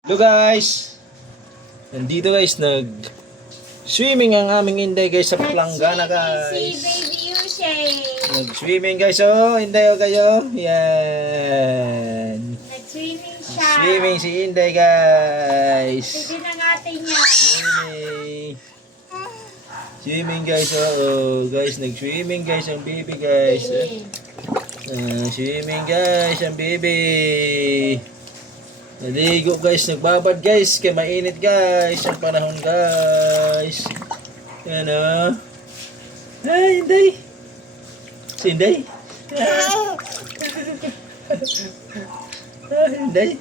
Hello guys! Nandito guys, nag-swimming ang aming Inday guys sa Planggana Si guys. Baby Yushay. Nag-swimming guys oh, Inday oh kayo. Yan. Nag-swimming siya. Swimming si Inday guys. Sige na natin niya. Swimming. Swimming guys oh, guys nag-swimming guys ang baby guys. Swimming guys ang baby. Naligo guys, nagbabad guys, kaya mainit guys, ang panahon guys. Yan o. Ay, Inday. Si Inday. Inday.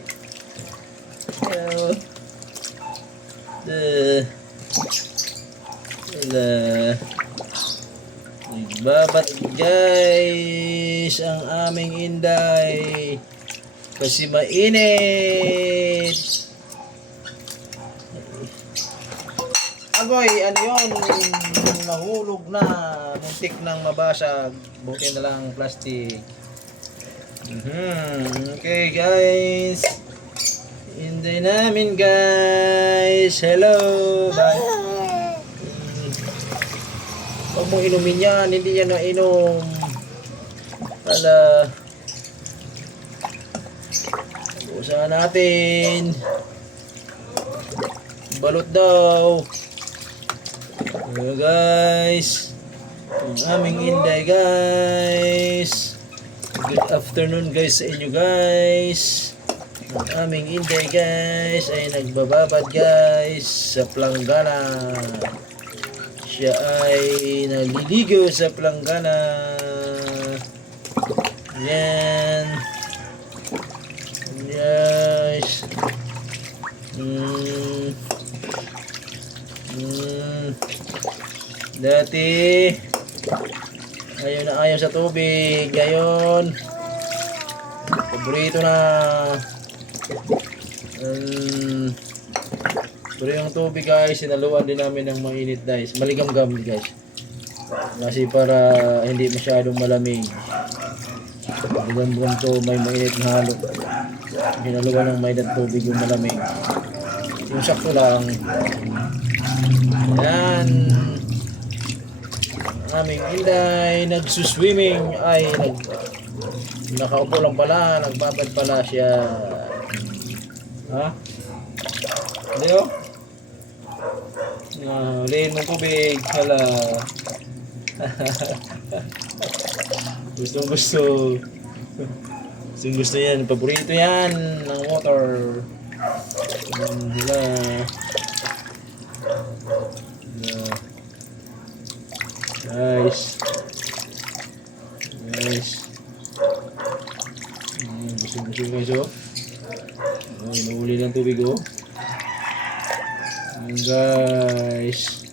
Nagbabad guys, ang aming Inday. Kasi mainit. Agoy, ano yun? Nahulog na. Muntik nang mabasag. Buti na lang plastic. Okay guys. Hindi namin guys. Hello. Bye. Huwag mong inumin yan. Hindi yan nainom. Pala. Usahan natin. Balot daw. Hello guys. Ang aming Inday guys. Good afternoon guys sa inyo guys. Ang aming Inday guys ay nagbababad guys sa Planggana. Siya ay naliligo sa Planggana. Yan. Guys. Dati ayaw sa tubig. Ngayon paborito na. Pero yung tubig guys, sinaluan din namin ng mainit guys. Maligamgam guys. Kasi para hindi masyadong malamig. Buwan to may mainit na halo. Ginaluan ng mainit tubig yung malamig. Yung sakto lang. Yan. Ang aming Inday nagsuswimming ay nakaupo lang pala, nagbabad pala siya. Ha? Hindi o? Hulihin mong tubig. Hala. Gusto. Gusto yan. Paborito yan ng water. Hila. Guys. Gusto guys oh. Inuuli ng tubig oh. Guys.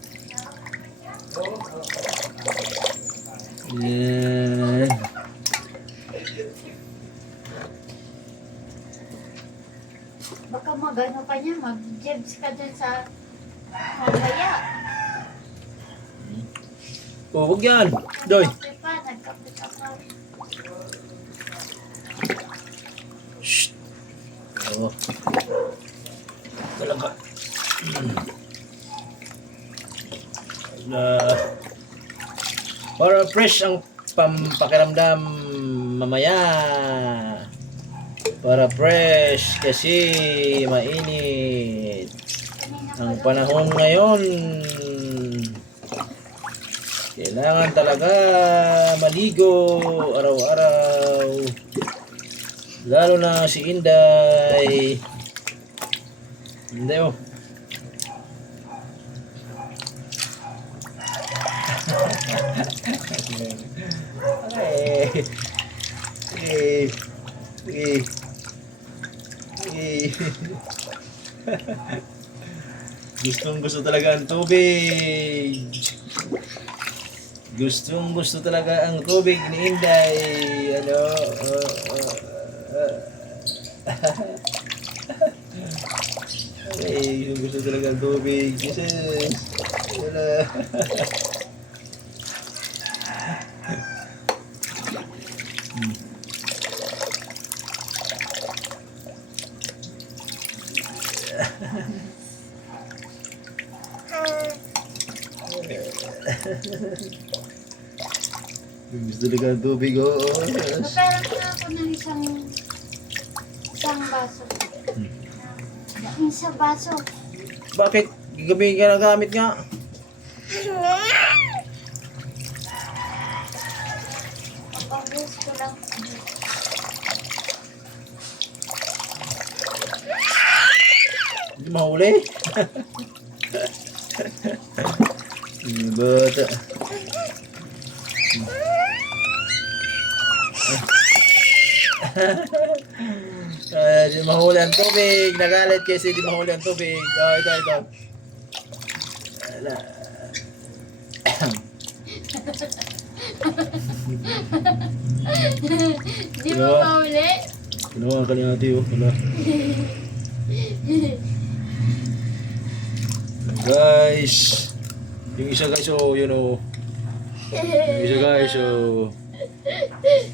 Yan. Baka magano ka niya, mag-jibs ka dun sa mamaya. Oh, huwag yan. Doy. Nagkape pa. Shh. Oh. Talaga. Para fresh ang pampakiramdam mamaya. Para fresh kasi mainit. Ang panahon ngayon. Kailangan talaga maligo araw-araw. Lalo na si Inday. Inday oh. Gusto talaga ang tubig. Gusto talaga ang tubig ni Inday. Ano? Gusto talaga ang tubig. Kasi wala. Gusto na ng tubig, oh. Papayaran na ako ng isang baso. Isang baso. Bakit? Gabi ka na gamit nga. Pag-bus ko lang. Hindi mahuli. Bata. Di mahuli ang tubig. Nagalit kasi di mahuli ang tubig. Oh, ito. Wala. Di mo mauli? Ginawa ka niya ate, oh. Wala. Guys. Yung isa guys, oh, yun oh. Yung isa guys, oh.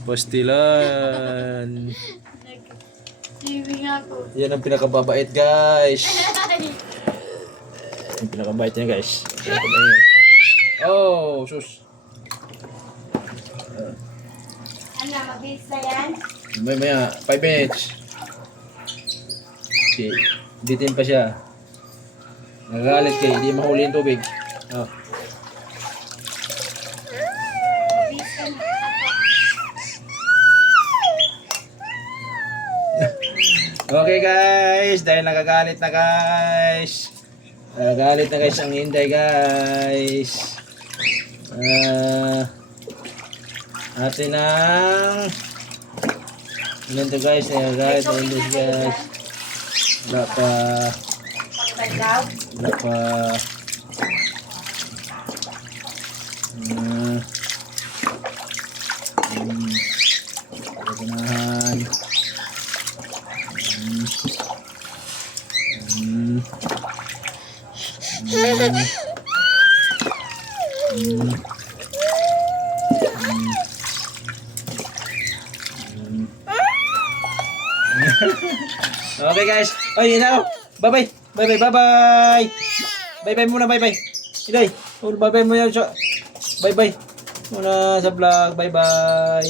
Pastilan. Nag-swimming ako. Yan ang pinakababait guys. Yung pinakabait niya guys. Oh, sus. Ano, mabilis na yan? Maya, 5 minutes. Okay. Bitin pa siya. Nagagalit kay, hindi mahuli yung tubig. Oh. Mabilis ka na. Okay guys, dahil nagagalit na guys. Nagagalit na guys ang Inday guys. Atin ang ganito guys, nagagalit ang Inday guys. Wala pa. Pagdagaw. Wala pa. Pagkanahan. Okay guys. Oy, ina. Bye-bye. Bye-bye. Bye-bye. Bye-bye muna, bye-bye. Iday. Bye-bye muna. Bye-bye muna sa vlog. Bye-bye.